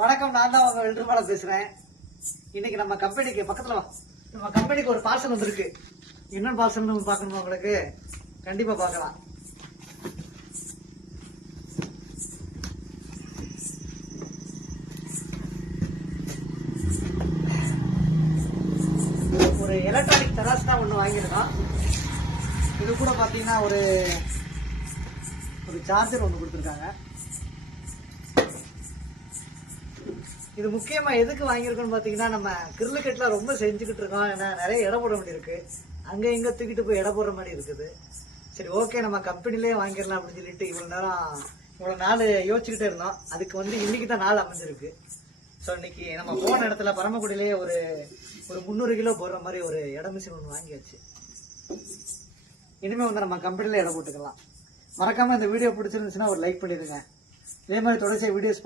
வணக்கம், நான் தான் உங்க வெல்ட்ருமால பேசுறேன். இன்னைக்கு நம்ம கம்பெனிக்கு பக்கத்துல நம்ம கம்பெனிக்கு ஒரு பார்சல் வந்திருக்கு. என்ன பார்சல்னு பார்க்கணுமா உங்களுக்கு? கண்டிப்பா பார்க்கலாம். ஒரு எலக்ட்ரானிக் தராசு தான் ஒன்று வாங்கியிருக்கோம். இது கூட பார்த்தீங்கன்னா ஒரு சார்ஜர் ஒன்று கொடுத்துருக்காங்க. இது முக்கியமா எதுக்கு வாங்கியிருக்கோம்னு பாத்தீங்கன்னா, நம்ம கிரிக்கெட்ல ரொம்ப செஞ்சுக்கிட்டு இருக்கோம். ஏன்னா நிறைய இடம் போட வேண்டியிருக்கு. அங்க இங்க தூக்கிட்டு போய் இடம் போடுற மாதிரி இருக்குது. சரி, ஓகே, நம்ம கம்பெனிலே வாங்கிடலாம் அப்படின்னு சொல்லிட்டு இவ்வளவு நாள் யோசிச்சுக்கிட்டே இருந்தோம். அதுக்கு இன்னைக்கு தான் நாள் அமைஞ்சிருக்கு. ஸோ இன்னைக்கு நம்ம போன இடத்துல பரமக்குடியிலேயே ஒரு 300 கிலோ போடுற மாதிரி ஒரு இட மிஷின் ஒன்று வாங்கியாச்சு. இனிமே நம்ம கம்பெனில இடம் போட்டுக்கலாம். மறக்காம இந்த வீடியோ பிடிச்சிருந்துச்சுன்னா ஒரு லைக் பண்ணிடுங்க. இதே மாதிரி தொடர்ச்சியாக வீடியோஸ்